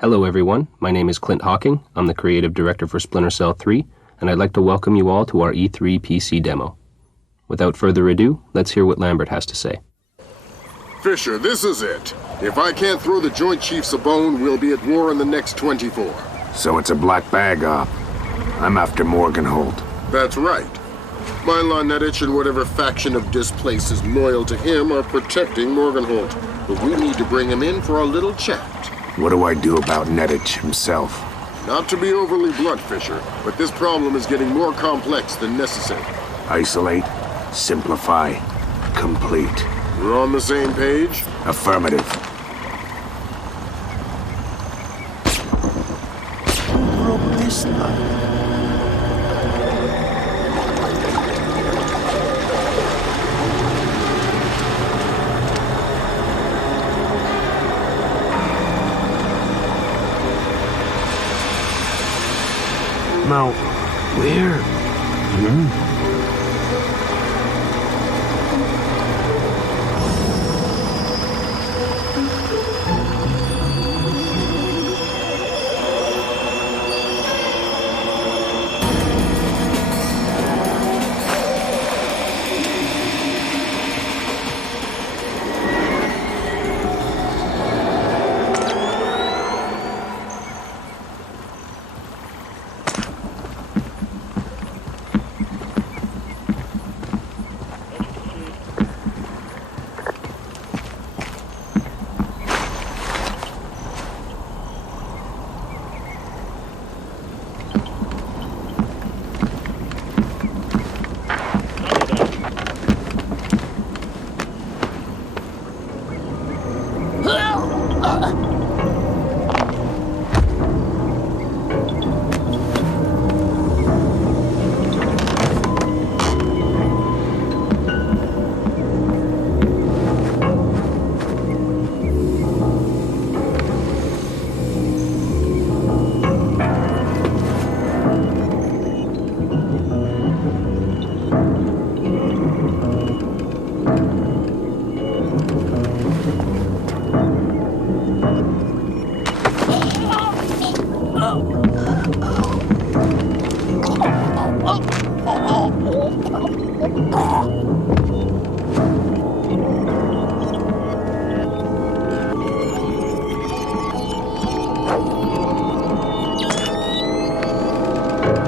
Hello everyone, my name is Clint Hawking. I'm the creative director for Splinter Cell 3, and I'd like to welcome you all to our E3 PC demo. Without further ado, let's hear what Lambert has to say. Fisher, this is it. If I can't throw the Joint Chiefs a bone, we'll be at war in the next 24. So it's a black bag op. I'm after Morgenhold. That's right. Mylon Nedich and whatever faction of Displace is loyal to him are protecting Morgenhold. But we need to bring him in for a little chat. What do I do about Nedich himself? Not to be overly blunt, Fisher, but this problem is getting more complex than necessary. Isolate, simplify, complete. We're on the same page? Affirmative. Who broke this nut? Now, where?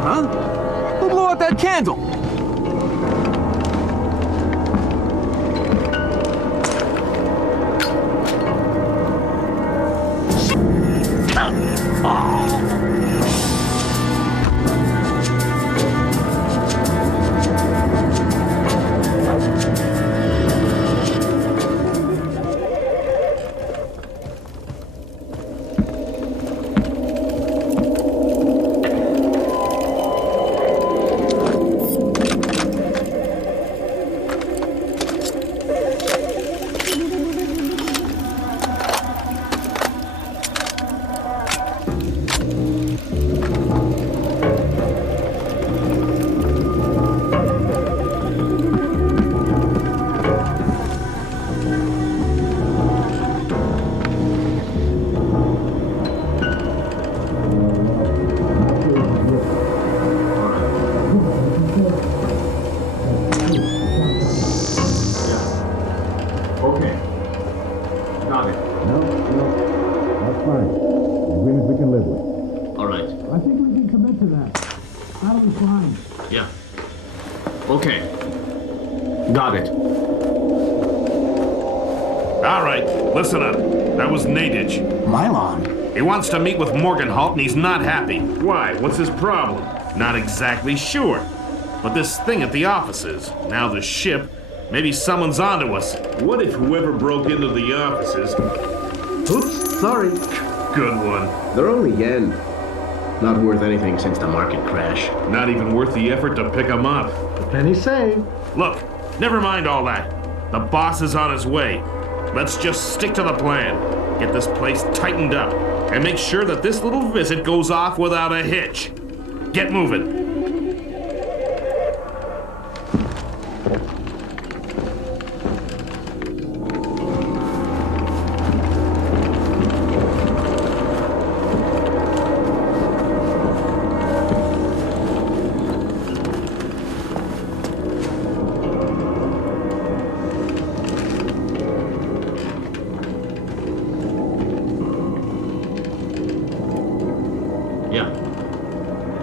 Huh? Who blew out that candle? Okay. Got it. All right, listen up. That was Nadich. Mylon? He wants to meet with Morgenhold and he's not happy. Why? What's his problem? Not exactly sure. But this thing at the offices, now the ship, maybe someone's onto us. What if whoever broke into the offices... Oops, sorry. Good one. They're only yen. Not worth anything since the market crash. Not even worth the effort to pick them up. The pennies say. Look, never mind all that. The boss is on his way. Let's just stick to the plan. Get this place tightened up. And make sure that this little visit goes off without a hitch. Get moving.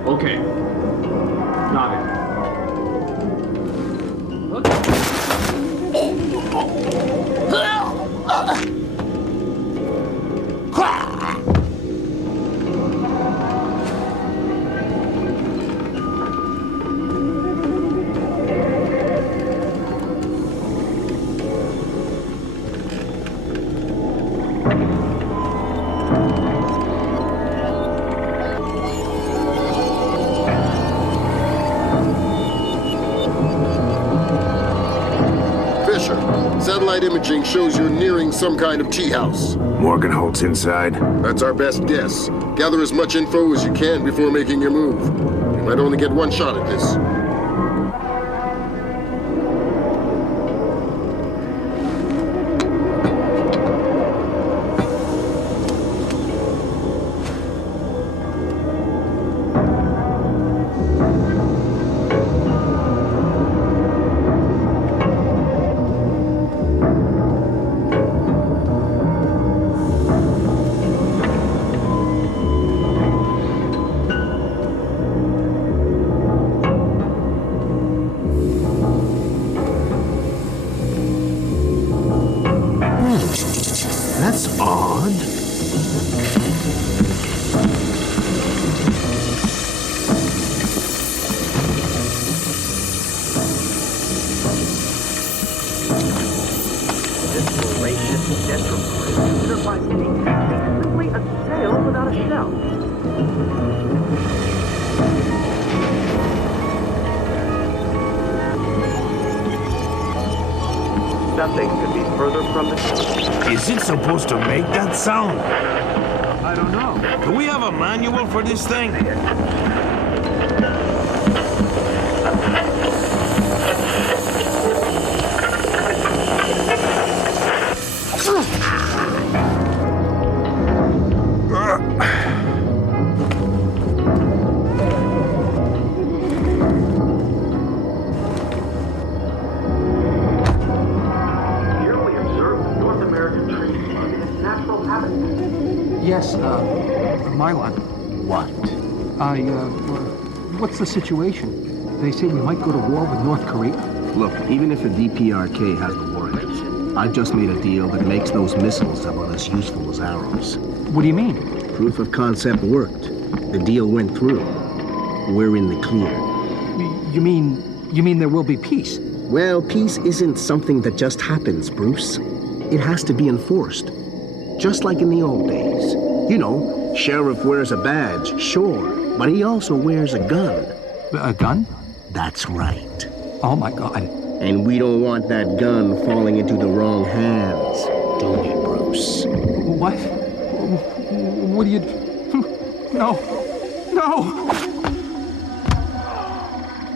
Okay. Got it. Satellite imaging shows you're nearing some kind of tea house. Morgenholt's inside. That's our best guess. Gather as much info as you can before making your move. You might only get one shot at this. That's odd. This voracious detriment is considered by many simply a sail without a shell. Nothing could be further from the truth. Is it supposed to make that sound? I don't know. Do we have a manual for this thing? Yes, Mylon. What? What's the situation? They say we might go to war with North Korea. Look, even if a DPRK has the warrant, I've just made a deal that makes those missiles about as useful as arrows. What do you mean? Proof of concept worked. The deal went through. We're in the clear. You mean there will be peace? Well, peace isn't something that just happens, Bruce. It has to be enforced. Just like in the old days. You know, sheriff wears a badge, sure, but he also wears a gun. A gun? That's right. Oh my God. And we don't want that gun falling into the wrong hands, do we, Bruce? What? What do you... No. No!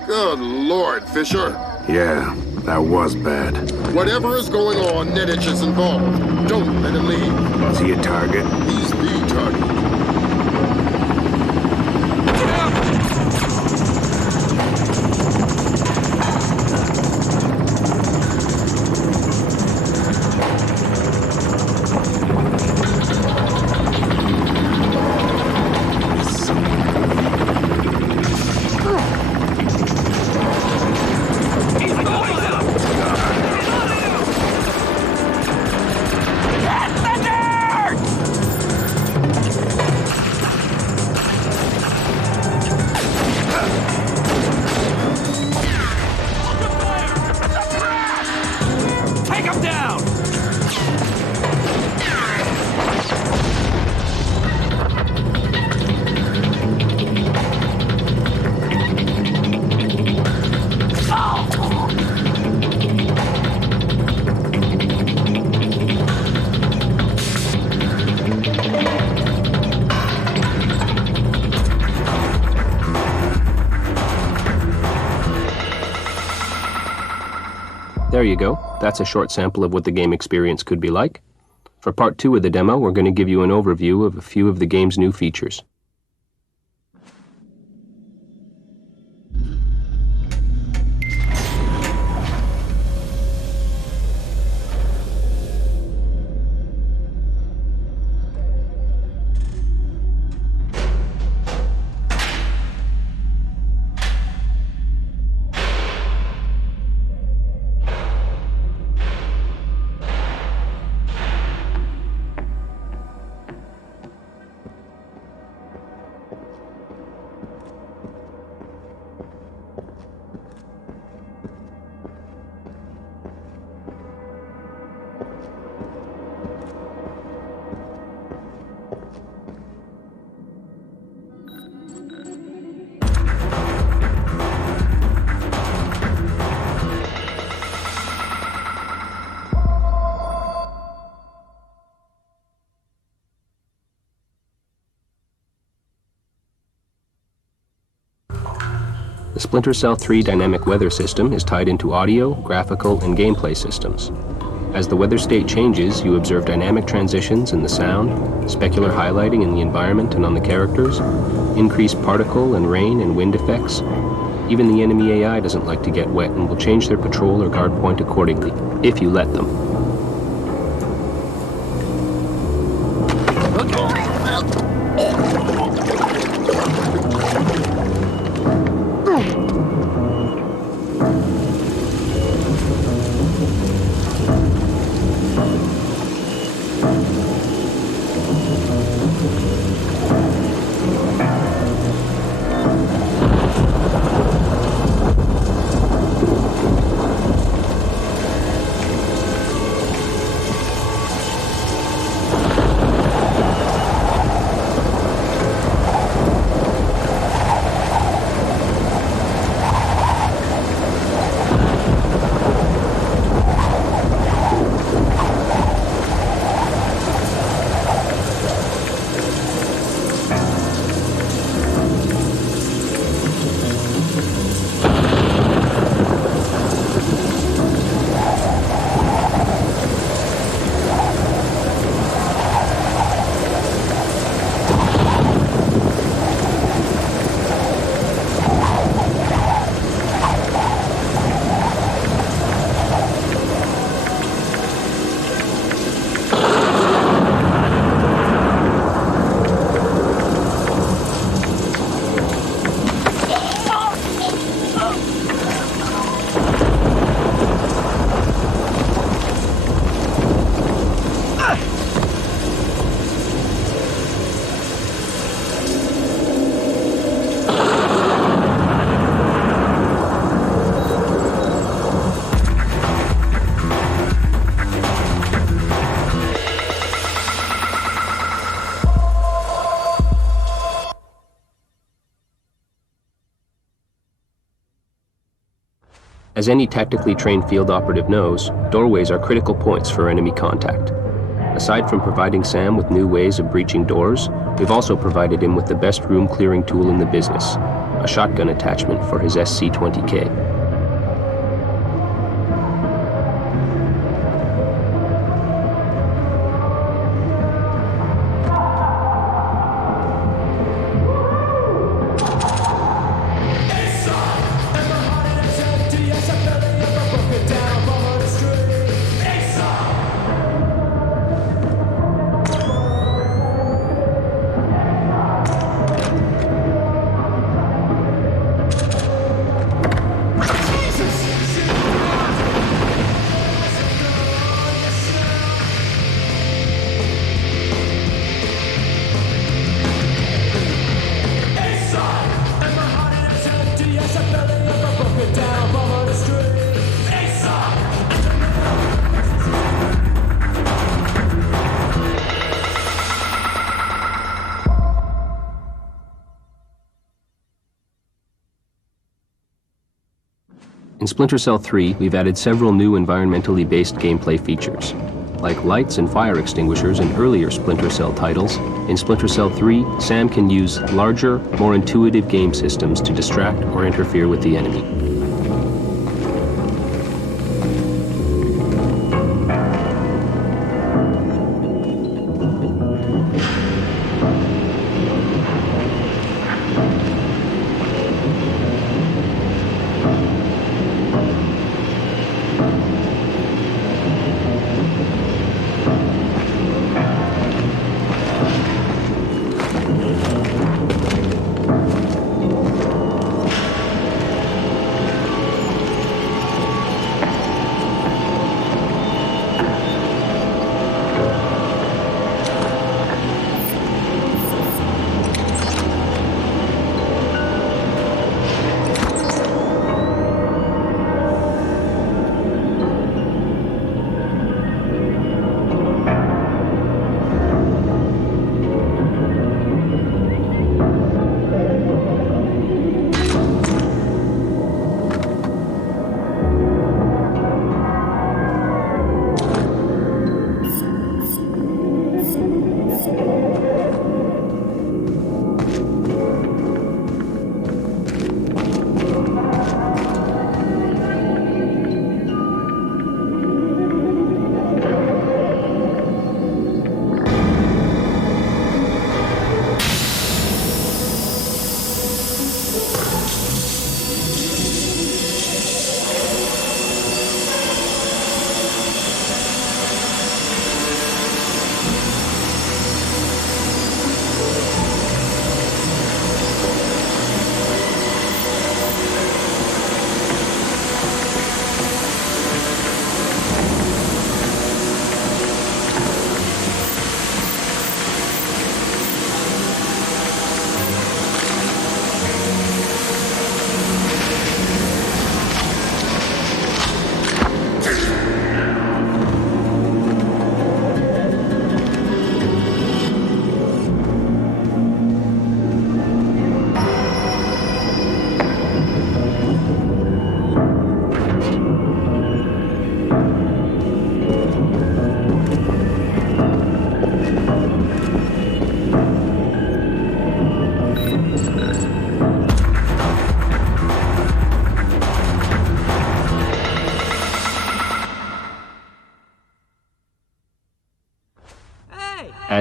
Good Lord, Fisher. Yeah, that was bad. Whatever is going on, Nedich is involved. Don't let him leave. Is he a target? He's the target. There you go. That's a short sample of what the game experience could be like. For part 2 of the demo, we're going to give you an overview of a few of the game's new features. The Splinter Cell 3 dynamic weather system is tied into audio, graphical, and gameplay systems. As the weather state changes, you observe dynamic transitions in the sound, specular highlighting in the environment and on the characters, increased particle and rain and wind effects. Even the enemy AI doesn't like to get wet and will change their patrol or guard point accordingly, if you let them. As any tactically trained field operative knows, doorways are critical points for enemy contact. Aside from providing Sam with new ways of breaching doors, we've also provided him with the best room-clearing tool in the business, a shotgun attachment for his SC-20K. In Splinter Cell 3, we've added several new environmentally based gameplay features. Like lights and fire extinguishers in earlier Splinter Cell titles, in Splinter Cell 3, Sam can use larger, more intuitive game systems to distract or interfere with the enemy.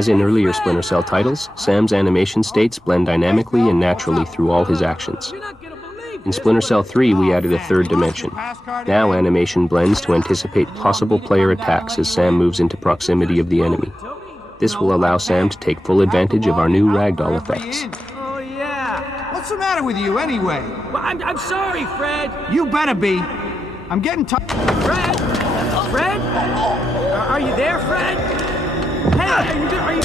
As in earlier Splinter Cell titles, Sam's animation states blend dynamically and naturally through all his actions. In Splinter Cell 3, we added a third dimension. Now animation blends to anticipate possible player attacks as Sam moves into proximity of the enemy. This will allow Sam to take full advantage of our new ragdoll effects. Oh, yeah. What's the matter with you, anyway? Well, I'm sorry, Fred. You better be. I'm getting tired. Fred? Fred? Are you there, Fred? Hey, are you...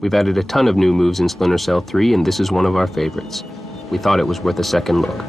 We've added a ton of new moves in Splinter Cell 3, and this is one of our favorites. We thought it was worth a second look.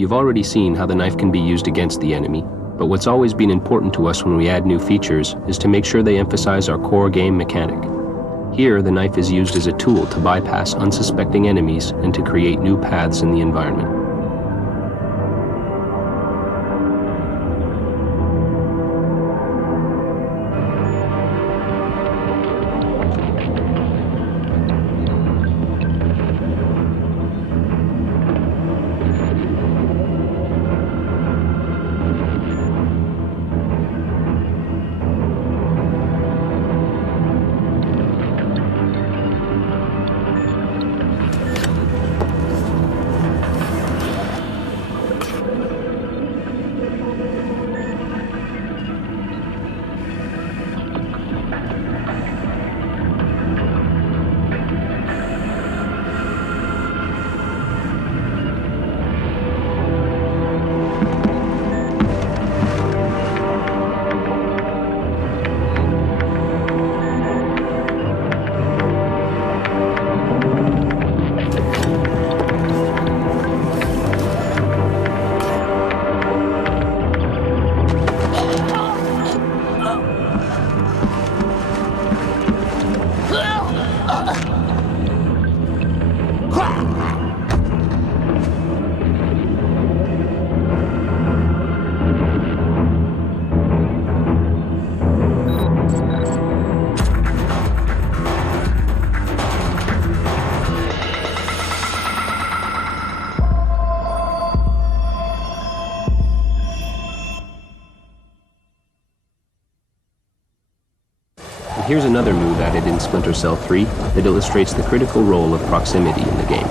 You've already seen how the knife can be used against the enemy, but what's always been important to us when we add new features is to make sure they emphasize our core game mechanic. Here, the knife is used as a tool to bypass unsuspecting enemies and to create new paths in the environment. Here's another move added in Splinter Cell 3 that illustrates the critical role of proximity in the game.